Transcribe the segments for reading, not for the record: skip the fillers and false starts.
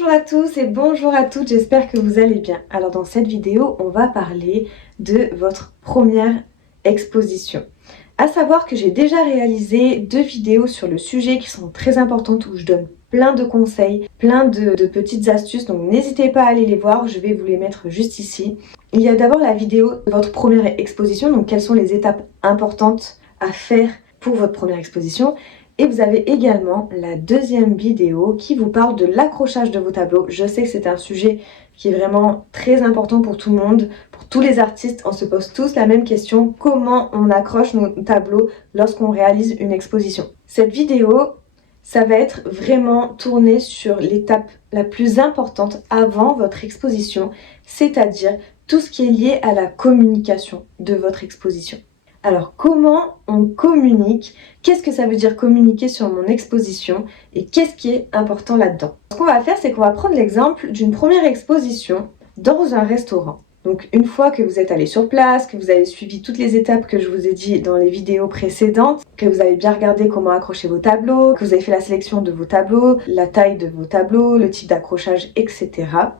Bonjour à tous et bonjour à toutes, j'espère que vous allez bien. Alors dans cette vidéo, on va parler de votre première exposition. À savoir que j'ai déjà réalisé 2 vidéos sur le sujet qui sont très importantes où je donne plein de conseils, plein de petites astuces, donc n'hésitez pas à aller les voir, je vais vous les mettre juste ici. Il y a d'abord la vidéo de votre première exposition, donc quelles sont les étapes importantes à faire pour votre première exposition. Et vous avez également la deuxième vidéo qui vous parle de l'accrochage de vos tableaux. Je sais que c'est un sujet qui est vraiment très important pour tout le monde, pour tous les artistes. On se pose tous la même question, comment on accroche nos tableaux lorsqu'on réalise une exposition. Cette vidéo, ça va être vraiment tourné sur l'étape la plus importante avant votre exposition, c'est-à-dire tout ce qui est lié à la communication de votre exposition. Alors, comment on communique? Qu'est-ce que ça veut dire communiquer sur mon exposition? Et qu'est-ce qui est important là-dedans? Ce qu'on va faire, c'est qu'on va prendre l'exemple d'une première exposition dans un restaurant. Donc, une fois que vous êtes allé sur place, que vous avez suivi toutes les étapes que je vous ai dit dans les vidéos précédentes, que vous avez bien regardé comment accrocher vos tableaux, que vous avez fait la sélection de vos tableaux, la taille de vos tableaux, le type d'accrochage, etc.,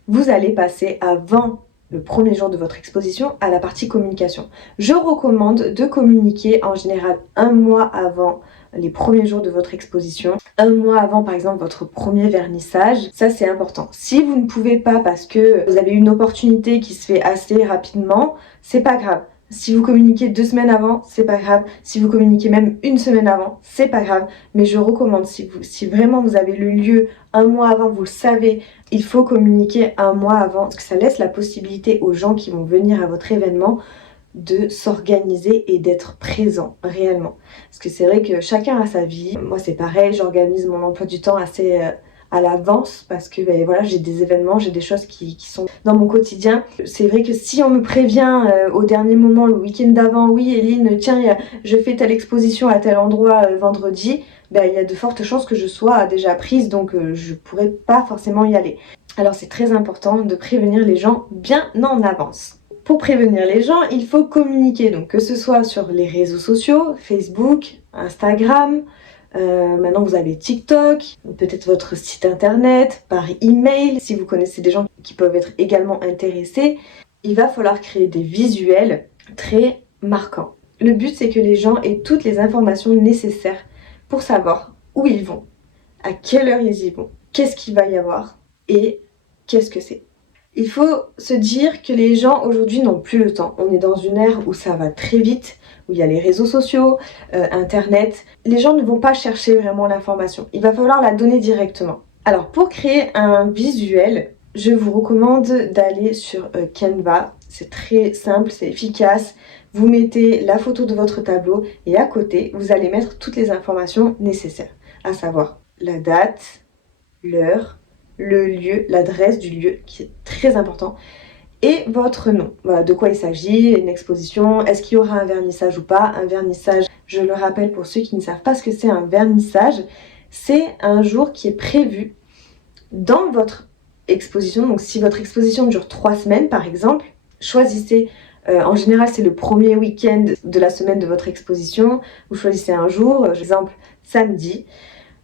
vous allez passer avant le premier jour de votre exposition à la partie communication. Je recommande de communiquer en général un mois avant les premiers jours de votre exposition, un mois avant par exemple votre premier vernissage, ça c'est important. Si vous ne pouvez pas parce que vous avez une opportunité qui se fait assez rapidement, c'est pas grave. Si vous communiquez 2 semaines avant, c'est pas grave. Si vous communiquez même 1 semaine avant, c'est pas grave. Mais je recommande, si vraiment vous avez le lieu un mois avant, vous le savez, il faut communiquer un mois avant. Parce que ça laisse la possibilité aux gens qui vont venir à votre événement de s'organiser et d'être présents réellement. Parce que c'est vrai que chacun a sa vie. Moi c'est pareil, j'organise mon emploi du temps assez à l'avance parce que ben, voilà, j'ai des événements, j'ai des choses qui sont dans mon quotidien. C'est vrai que si on me prévient au dernier moment, le week-end d'avant, oui Eline, tiens, je fais telle exposition à tel endroit vendredi, ben, il y a de fortes chances que je sois déjà prise, donc je pourrais pas forcément y aller. Alors c'est très important de prévenir les gens bien en avance. Pour prévenir les gens, il faut communiquer, donc que ce soit sur les réseaux sociaux, Facebook, Instagram, maintenant vous avez TikTok, peut-être votre site internet, par email, si vous connaissez des gens qui peuvent être également intéressés. Il va falloir créer des visuels très marquants. Le but c'est que les gens aient toutes les informations nécessaires pour savoir où ils vont, à quelle heure ils y vont, qu'est-ce qu'il va y avoir et qu'est-ce que c'est. Il faut se dire que les gens aujourd'hui n'ont plus le temps. On est dans une ère où ça va très vite, où il y a les réseaux sociaux, internet. Les gens ne vont pas chercher vraiment l'information. Il va falloir la donner directement. Alors pour créer un visuel, je vous recommande d'aller sur Canva. C'est très simple, c'est efficace. Vous mettez la photo de votre tableau et à côté, vous allez mettre toutes les informations nécessaires. À savoir la date, l'heure, le lieu, l'adresse du lieu qui est très important et votre nom. Voilà de quoi il s'agit, une exposition, est-ce qu'il y aura un vernissage ou pas. Un vernissage, je le rappelle pour ceux qui ne savent pas ce que c'est un vernissage, c'est un jour qui est prévu dans votre exposition. Donc si votre exposition dure 3 semaines par exemple, choisissez, en général c'est le premier week-end de la semaine de votre exposition, vous choisissez un jour, par exemple samedi.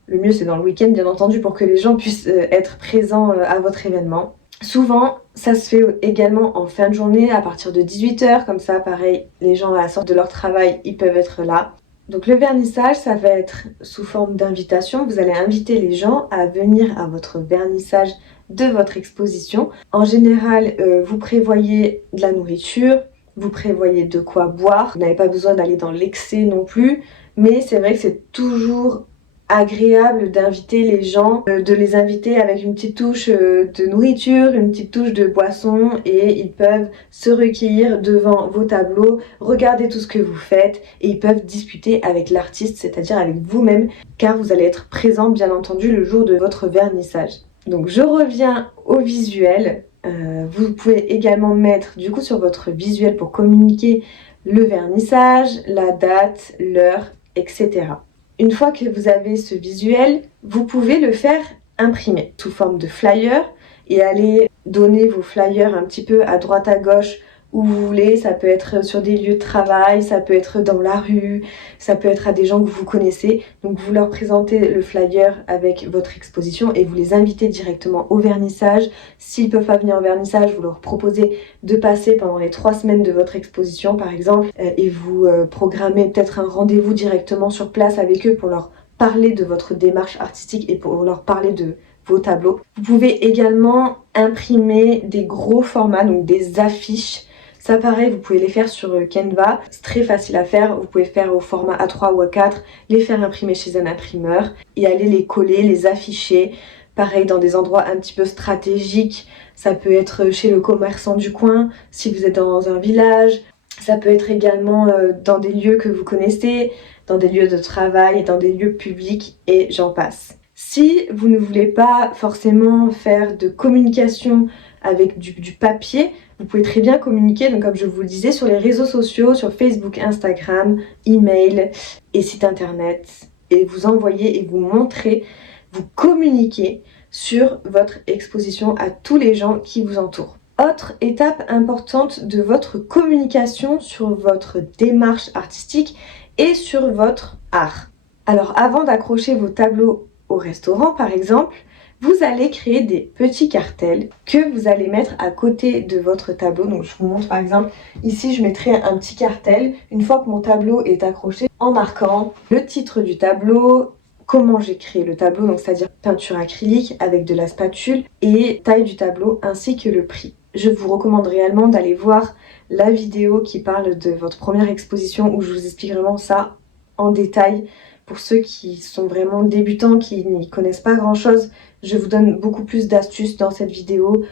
Le mieux c'est dans le week-end bien entendu pour que les gens puissent être présents à votre événement. Souvent ça se fait également en fin de journée à partir de 18h, comme ça pareil les gens à la sortie de leur travail ils peuvent être là. Donc le vernissage ça va être sous forme d'invitation, vous allez inviter les gens à venir à votre vernissage de votre exposition. En général vous prévoyez de la nourriture, vous prévoyez de quoi boire, vous n'avez pas besoin d'aller dans l'excès non plus, mais c'est vrai que c'est toujours agréable d'inviter les gens, de les inviter avec une petite touche de nourriture, une petite touche de boisson et ils peuvent se recueillir devant vos tableaux, regarder tout ce que vous faites et ils peuvent discuter avec l'artiste, c'est-à-dire avec vous-même car vous allez être présent bien entendu le jour de votre vernissage. Donc je reviens au visuel, vous pouvez également mettre du coup sur votre visuel pour communiquer le vernissage, la date, l'heure, etc. Une fois que vous avez ce visuel, vous pouvez le faire imprimer sous forme de flyer et aller donner vos flyers un petit peu à droite à gauche où vous voulez, ça peut être sur des lieux de travail, ça peut être dans la rue, ça peut être à des gens que vous connaissez. Donc vous leur présentez le flyer avec votre exposition et vous les invitez directement au vernissage. S'ils ne peuvent pas venir au vernissage, vous leur proposez de passer pendant les 3 semaines de votre exposition par exemple et vous programmez peut-être un rendez-vous directement sur place avec eux pour leur parler de votre démarche artistique et pour leur parler de vos tableaux. Vous pouvez également imprimer des gros formats, donc des affiches. Ça pareil, vous pouvez les faire sur Canva, c'est très facile à faire, vous pouvez le faire au format A3 ou A4, les faire imprimer chez un imprimeur et aller les coller, les afficher, pareil dans des endroits un petit peu stratégiques, ça peut être chez le commerçant du coin, si vous êtes dans un village, ça peut être également dans des lieux que vous connaissez, dans des lieux de travail, dans des lieux publics et j'en passe. Si vous ne voulez pas forcément faire de communication avec du papier, vous pouvez très bien communiquer, donc comme je vous le disais, sur les réseaux sociaux, sur Facebook, Instagram, email et site internet, et vous envoyer et vous montrer, vous communiquer sur votre exposition à tous les gens qui vous entourent. Autre étape importante de votre communication sur votre démarche artistique et sur votre art. Alors avant d'accrocher vos tableaux au restaurant par exemple, vous allez créer des petits cartels que vous allez mettre à côté de votre tableau. Donc je vous montre par exemple, ici je mettrai un petit cartel une fois que mon tableau est accroché en marquant le titre du tableau, comment j'ai créé le tableau, donc c'est-à-dire peinture acrylique avec de la spatule et taille du tableau ainsi que le prix. Je vous recommande réellement d'aller voir la vidéo qui parle de votre première exposition où je vous explique vraiment ça en détail. Pour ceux qui sont vraiment débutants, qui n'y connaissent pas grand chose, je vous donne beaucoup plus d'astuces dans cette vidéo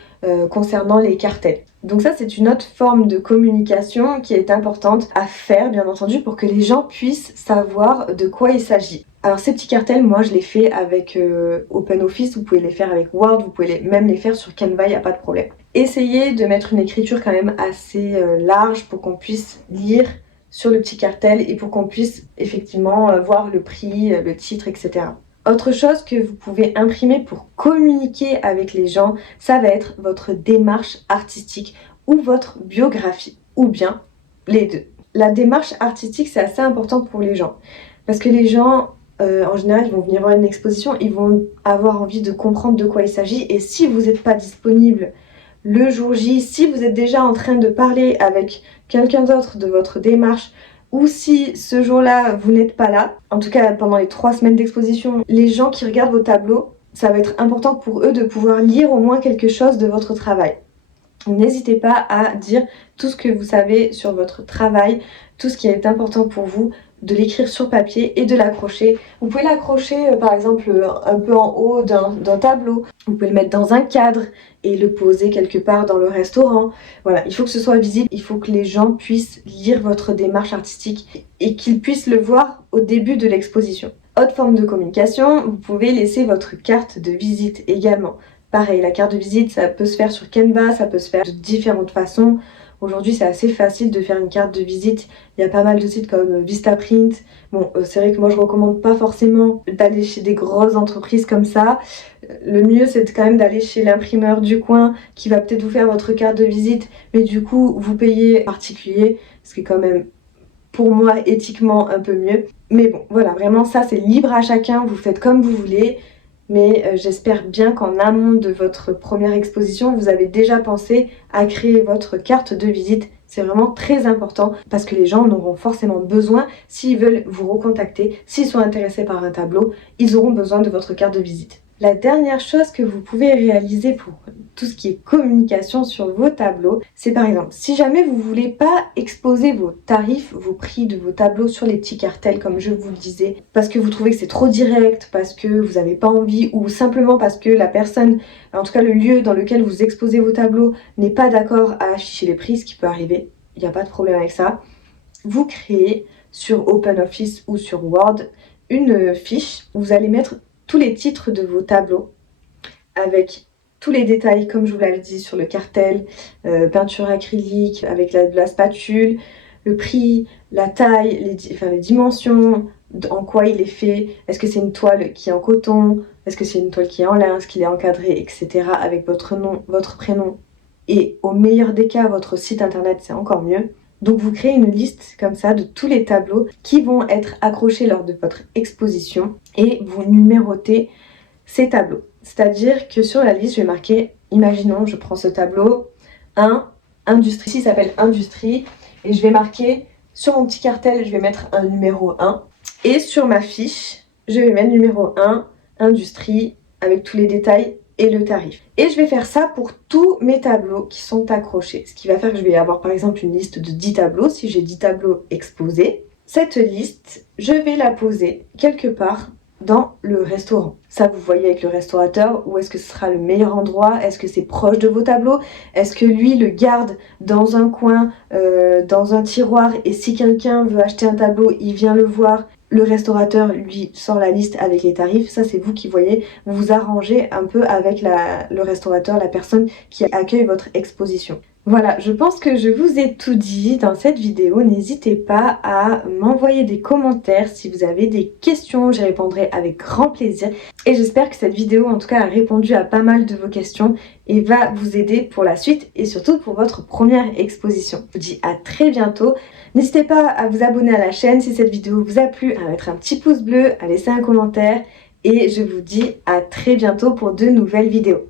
concernant les cartels. Donc ça c'est une autre forme de communication qui est importante à faire bien entendu pour que les gens puissent savoir de quoi il s'agit. Alors ces petits cartels, moi je les fais avec OpenOffice, vous pouvez les faire avec Word, vous pouvez même les faire sur Canva, il n'y a pas de problème. Essayez de mettre une écriture quand même assez large pour qu'on puisse lire sur le petit cartel et pour qu'on puisse effectivement voir le prix, le titre, etc. Autre chose que vous pouvez imprimer pour communiquer avec les gens, ça va être votre démarche artistique ou votre biographie, ou bien les deux. La démarche artistique, c'est assez important pour les gens, parce que les gens, en général, ils vont venir voir une exposition, ils vont avoir envie de comprendre de quoi il s'agit, et si vous n'êtes pas disponible le jour J, si vous êtes déjà en train de parler avec quelqu'un d'autre de votre démarche, ou si ce jour-là vous n'êtes pas là, en tout cas pendant les 3 semaines d'exposition, les gens qui regardent vos tableaux, ça va être important pour eux de pouvoir lire au moins quelque chose de votre travail. N'hésitez pas à dire tout ce que vous savez sur votre travail, tout ce qui est important pour vous, de l'écrire sur papier et de l'accrocher. Vous pouvez l'accrocher par exemple un peu en haut d'un tableau, vous pouvez le mettre dans un cadre et le poser quelque part dans le restaurant. Voilà, il faut que ce soit visible, il faut que les gens puissent lire votre démarche artistique et qu'ils puissent le voir au début de l'exposition. Autre forme de communication, vous pouvez laisser votre carte de visite également. Pareil, la carte de visite, ça peut se faire sur Canva, ça peut se faire de différentes façons. Aujourd'hui, c'est assez facile de faire une carte de visite. Il y a pas mal de sites comme Vistaprint. Bon, c'est vrai que moi, je recommande pas forcément d'aller chez des grosses entreprises comme ça. Le mieux, c'est quand même d'aller chez l'imprimeur du coin qui va peut-être vous faire votre carte de visite. Mais du coup, vous payez particulier, ce qui est quand même, pour moi, éthiquement un peu mieux. Mais bon, voilà, vraiment, ça, c'est libre à chacun. Vous faites comme vous voulez. Mais j'espère bien qu'en amont de votre première exposition, vous avez déjà pensé à créer votre carte de visite. C'est vraiment très important parce que les gens en auront forcément besoin s'ils veulent vous recontacter, s'ils sont intéressés par un tableau, ils auront besoin de votre carte de visite. La dernière chose que vous pouvez réaliser pour tout ce qui est communication sur vos tableaux, c'est par exemple, si jamais vous ne voulez pas exposer vos tarifs, vos prix de vos tableaux sur les petits cartels comme je vous le disais, parce que vous trouvez que c'est trop direct, parce que vous n'avez pas envie, ou simplement parce que la personne, en tout cas le lieu dans lequel vous exposez vos tableaux, n'est pas d'accord à afficher les prix, ce qui peut arriver, il n'y a pas de problème avec ça, vous créez sur OpenOffice ou sur Word une fiche où vous allez mettre tous les titres de vos tableaux avec tous les détails comme je vous l'avais dit sur le cartel, peinture acrylique avec de la spatule, le prix, la taille, les dimensions, en quoi il est fait, est-ce que c'est une toile qui est en coton, est-ce que c'est une toile qui est en lin, est-ce qu'il est encadré, etc. avec votre nom, votre prénom et au meilleur des cas votre site internet c'est encore mieux. Donc vous créez une liste comme ça de tous les tableaux qui vont être accrochés lors de votre exposition et vous numérotez ces tableaux. C'est-à-dire que sur la liste je vais marquer, imaginons je prends ce tableau 1, industrie, ici il s'appelle industrie et je vais marquer sur mon petit cartel je vais mettre un numéro 1 et sur ma fiche je vais mettre numéro 1, industrie avec tous les détails et le tarif. Et je vais faire ça pour tous mes tableaux qui sont accrochés. Ce qui va faire que je vais avoir par exemple une liste de 10 tableaux. Si j'ai 10 tableaux exposés, cette liste, je vais la poser quelque part dans le restaurant. Ça, vous voyez avec le restaurateur, où est-ce que ce sera le meilleur endroit? Est-ce que c'est proche de vos tableaux? Est-ce que lui le garde dans un coin, dans un tiroir, et si quelqu'un veut acheter un tableau, il vient le voir? Le restaurateur lui sort la liste avec les tarifs, ça c'est vous qui voyez, vous vous arrangez un peu avec le restaurateur, la personne qui accueille votre exposition. Voilà, je pense que je vous ai tout dit dans cette vidéo. N'hésitez pas à m'envoyer des commentaires si vous avez des questions, j'y répondrai avec grand plaisir. Et j'espère que cette vidéo en tout cas a répondu à pas mal de vos questions et va vous aider pour la suite et surtout pour votre première exposition. Je vous dis à très bientôt. N'hésitez pas à vous abonner à la chaîne si cette vidéo vous a plu, à mettre un petit pouce bleu, à laisser un commentaire et je vous dis à très bientôt pour de nouvelles vidéos.